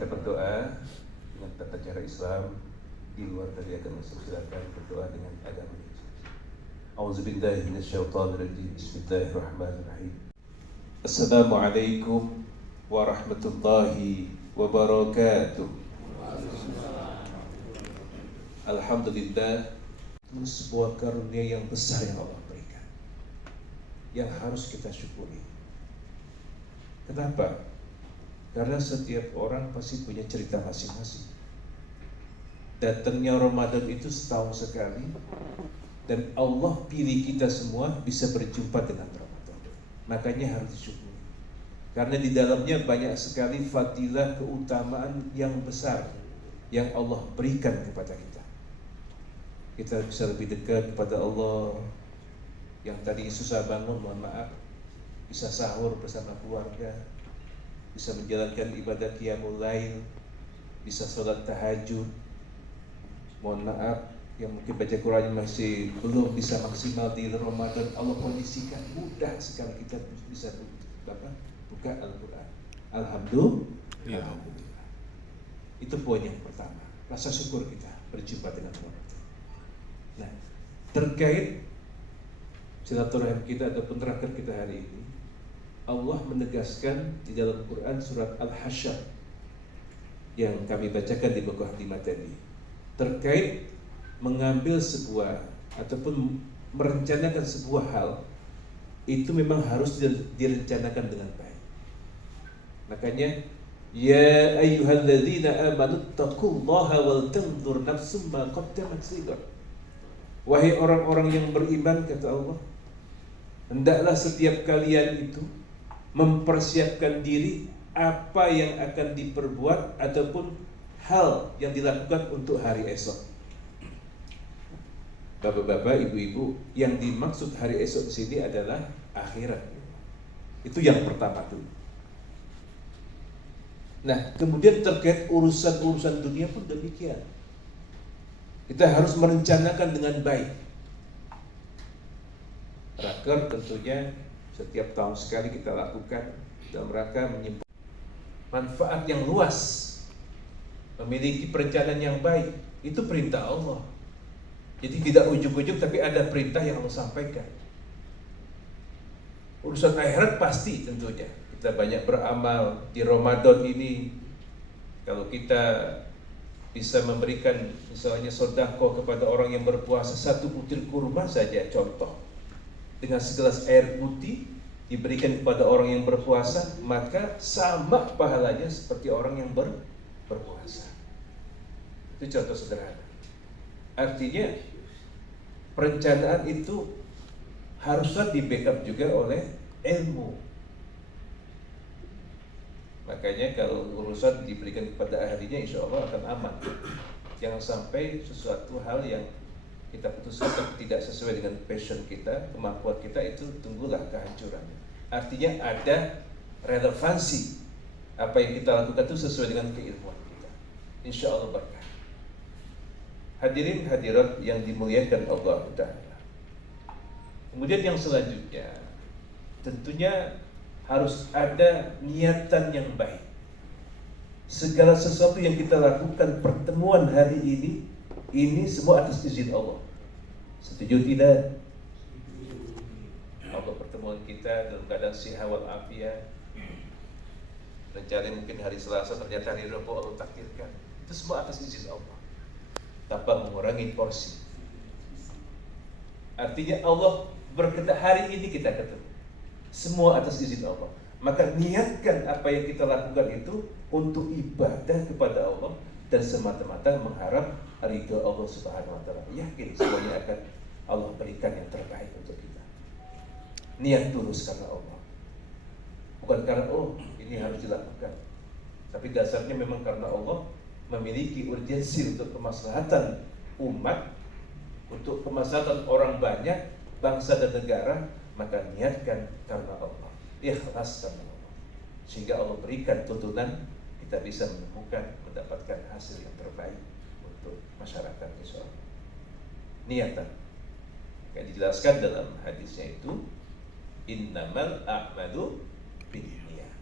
kita berdoa dengan tata cara Islam di luar dari agama Islam, silakan berdoa dengan agama Islam. A'udzubillahi minasyaitonirrajim. Bismillahirrahmanirrahim. Assalamualaikum warahmatullahi wabarakatuh. Alhamdulillah, ini sebuah karunia yang besar yang Allah berikan, yang harus kita syukuri. Kenapa? Karena setiap orang pasti punya cerita masing-masing. Datangnya Ramadan itu setahun sekali, dan Allah pilih kita semua bisa berjumpa dengan Ramadan. Makanya harus disyukuri. Karena di dalamnya banyak sekali fadilah, keutamaan yang besar yang Allah berikan kepada kita. Kita bisa lebih dekat kepada Allah. Yang tadi susah bangun, mohon maaf, bisa sahur bersama keluarga, bisa menjalankan ibadah qiyamul lail, bisa sholat tahajud. Mohon maaf, yang mungkin baca Qurannya masih belum bisa maksimal di Ramadan, Allah kondisikan mudah sekali kita bisa buka Al-Quran. Alhamdulillah. Itu poin yang pertama, rasa syukur kita berjumpa dengan Ramadan. Nah, terkait silaturahim kita ataupun terakhir kita hari ini, Allah menegaskan di dalam Quran surat Al-Hasyr yang kami bacakan di buku Hatimah tadi, terkait mengambil sebuah ataupun merencanakan sebuah hal, itu memang harus direncanakan dengan baik. Makanya, ya ayyuhalladzina amanu taqullaha wal tanzur nafsum ma qaddamat lighad. Wahai orang-orang yang beriman, kata Allah, hendaklah setiap kalian itu mempersiapkan diri apa yang akan diperbuat ataupun hal yang dilakukan untuk hari esok. Bapak-bapak, ibu-ibu, yang dimaksud hari esok di sini adalah akhirat. Itu yang pertama tuh. Nah, kemudian terkait urusan-urusan dunia pun demikian. Kita harus merencanakan dengan baik. Raker tentunya setiap tahun sekali kita lakukan dalam rangka menyimpan manfaat yang luas, memiliki perencanaan yang baik. Itu perintah Allah. Jadi tidak ujug-ujug, tapi ada perintah yang Allah sampaikan. Urusan akhirat pasti tentunya kita banyak beramal di Ramadan ini. Kalau kita bisa memberikan misalnya sedekah kepada orang yang berpuasa, satu butir kurma saja contoh, dengan segelas air putih diberikan kepada orang yang berpuasa, maka sama pahalanya seperti orang yang berpuasa. Itu contoh sederhana. Artinya perencanaan itu haruslah di backup juga oleh ilmu. Makanya kalau urusan diberikan kepada ahlinya, insya Allah akan aman. Jangan sampai sesuatu hal yang kita putuskan tidak sesuai dengan passion kita, kemampuan kita, itu tunggulah kehancurannya. Artinya ada relevansi, apa yang kita lakukan itu sesuai dengan keilmuan kita. Insya Allah berkah. Hadirin hadirat yang dimuliakan Allah Ta'ala. Kemudian yang selanjutnya, tentunya harus ada niatan yang baik. Segala sesuatu yang kita lakukan pertemuan hari ini semua atas izin Allah. Setuju tidak? Allah pertemuan kita dalam keadaan sihat wal afiat. Rencana mungkin hari Selasa, ternyata hari Rabu Allah takdirkan. Itu semua atas izin Allah, tanpa mengurangi porsi. Artinya Allah berkehendak hari ini kita ketemu, semua atas izin Allah. Maka niatkan apa yang kita lakukan itu untuk ibadah kepada Allah dan semata-mata mengharap ridho Allah Subhanahu wa Ta'ala. Yakin semuanya akan Allah berikan yang terbaik untuk kita. Niat tulus karena Allah, bukan karena ini harus dilakukan, tapi dasarnya memang karena Allah memiliki urgensi untuk kemaslahatan umat, untuk kemaslahatan orang banyak, bangsa dan negara. Maka niatkan karena Allah, ikhlas karena Allah, sehingga Allah berikan tuntunan kita bisa mendapatkan hasil yang terbaik untuk masyarakat, insya Allah. Niatan yang dijelaskan dalam hadisnya itu, innamal a'malu binniyat.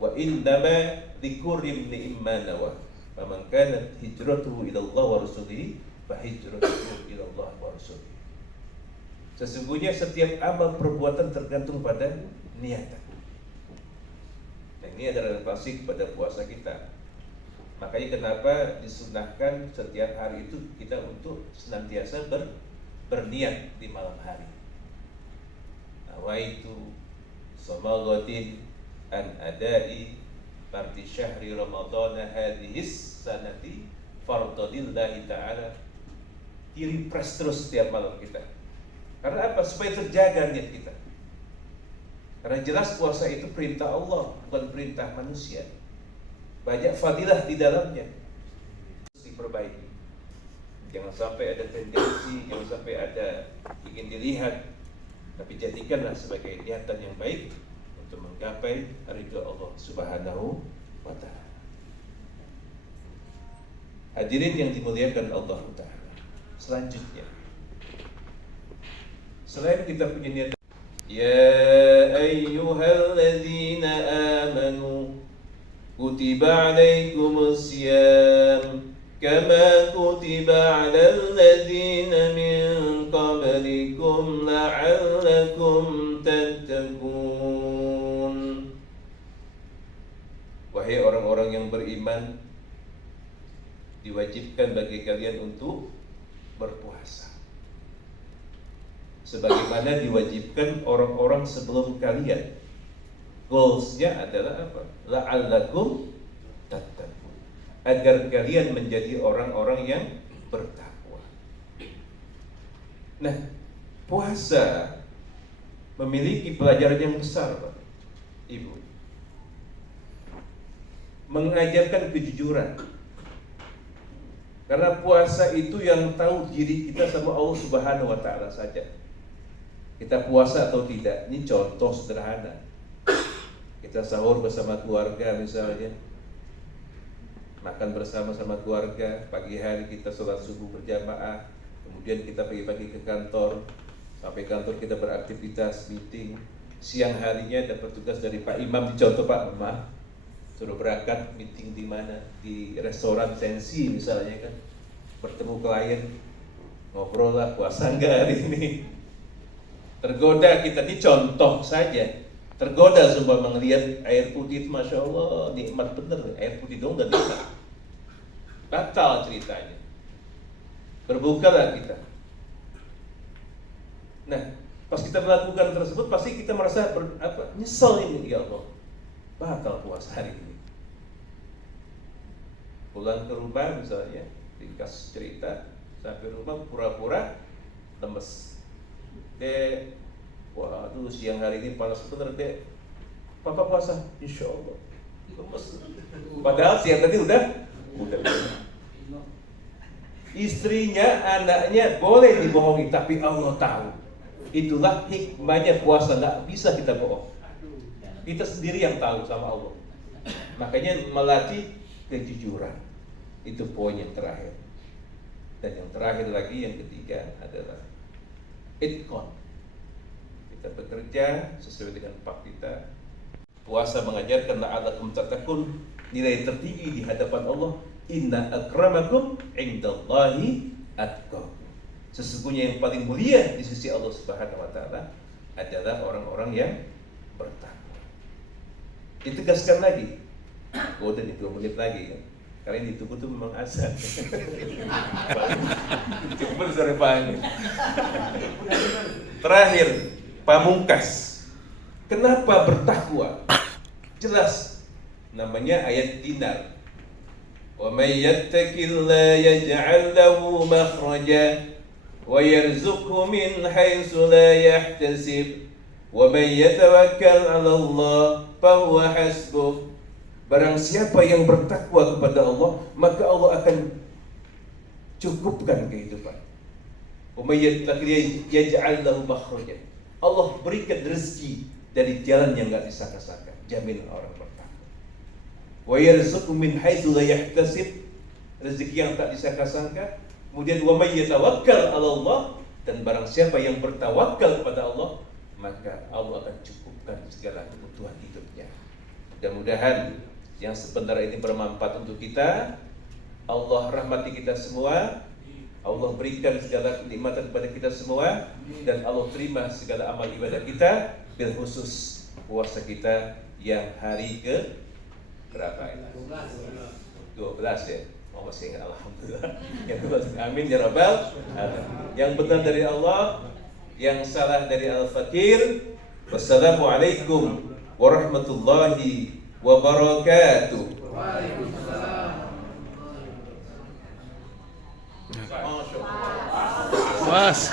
wa innama likulli imrin ma nawa. Faman kanat hijratuhu ila Allah wa rasulihi fa hijratuhu ila Allah wa rasulihi. Sesungguhnya setiap amal perbuatan tergantung pada niatan. Nah, ini adalah relasi kepada puasa kita. Makanya kenapa disunahkan setiap hari itu kita untuk senantiasa berniat di malam hari. Nawaitu samaghatin an adai fardi syahri Ramadan hadhis sanati fardadillahi ta'ala. Direpres terus setiap malam kita. Karena apa? Supaya terjaga niat kita. Karena jelas puasa itu perintah Allah, bukan perintah manusia. Banyak fadilah di dalamnya. Diperbaiki. Jangan sampai ada tendensi, jangan sampai ada ingin dilihat. Tapi jadikanlah sebagai niatan yang baik untuk menggapai ridha Allah Subhanahu wa ta'ala. Hadirin yang dimuliakan Allah Ta'ala. Selanjutnya, selain kita punya niat, ya ayyuhalladzina amanu kutiba alaikumus syiyam kama kutiba alal ladzina min qablikum la'allakum tattaqun. Wahai orang-orang yang beriman, diwajibkan bagi kalian untuk berpuasa sebagaimana diwajibkan orang-orang sebelum kalian. Goalsnya adalah apa? La'allakum tattaqun, agar kalian menjadi orang-orang yang bertakwa. Nah, puasa memiliki pelajaran yang besar, Pak, Ibu. Mengajarkan kejujuran. Karena puasa itu yang tahu diri kita sama Allah Subhanahu wa ta'ala saja. Kita puasa atau tidak, ini contoh sederhana. Kita sahur bersama keluarga misalnya, makan bersama-sama keluarga, pagi hari kita sholat subuh berjamaah, kemudian kita pagi-pagi ke kantor, sampai kantor kita beraktivitas, meeting, siang harinya dapat tugas dari Pak Imam, dicontoh Pak Imam, suruh berangkat meeting di mana, di restoran Sensi misalnya kan, bertemu klien, ngobrol lah puasa enggak hari ini. Tergoda kita, ini contoh saja, tergoda semua melihat air putih itu, Masya Allah, nikmat bener, air putih dong dan nikmat. Batal ceritanya. Berbukalah kita. Nah, pas kita melakukan tersebut, pasti kita merasa nyesel ini, ya Allah, batal puasa hari ini. Pulang ke rumah misalnya, dikasih cerita, sampai rumah pura-pura lemes. Dek, waduh siang hari ini panas bener dek. Papa puasa, insya Allah. Lemes. Padahal siang tadi udah. Istrinya, anaknya boleh dibohongi, tapi Allah tahu. Itulah hikmahnya puasa, nggak bisa kita bohong. Kita sendiri yang tahu sama Allah. Makanya melatih kejujuran. Itu poin yang terakhir. Dan yang terakhir lagi, yang ketiga adalah itqan. Kita bekerja sesuai dengan pak kita. Puasa mengajarkan la'allakum tattaqun, nilai tertinggi di hadapan Allah. Inna akramakum indallahi atqakum. Sesungguhnya yang paling mulia di sisi Allah Subhanahu wa ta'ala adalah orang-orang yang bertakwa. Ditegaskan lagi. Udah nih 2 menit lagi kan. Karena yang ditunggu tuh memang azan. Coba sore pagi. Terakhir, pamungkas. Kenapa bertakwa? Jelas. Namanya ayat Dinar. Wa may yattaqillaha yaj'al lahu makhraja wa yarzuqhu min haitsu la yahtasib wa may yatawakkal 'ala Allah fa huwa hasbuh. Barang siapa yang bertakwa kepada Allah, maka Allah akan cukupkan kehidupan. Wa may yattaqillaha yaj'al lahu makhraja. Allah berikan rezeki dari jalan yang enggak disangka-sangka. Jamin orang bertakwa. Wa yarzuqhu min haitsu la yahtasib. Rezeki yang tak disangka-sangka. Kemudian wa may yatawakkal 'ala Allah, dan barang siapa yang bertawakal kepada Allah, maka Allah akan cukupkan segala kebutuhan hidupnya. Mudah-mudahan yang sebentar ini bermanfaat untuk kita. Allah rahmati kita semua. Allah berikan segala kenikmatan kepada kita semua, dan Allah terima segala amal ibadah kita, bil khusus puasa kita yang hari ke berapa ini? 12 ya. Oh masih ingat, alhamdulillah. Yang 12. Amin ya rabbal alamin. Yang benar dari Allah, yang salah dari Al-Fakir. Wassalamualaikum warahmatullahi wabarakatuh. Mas.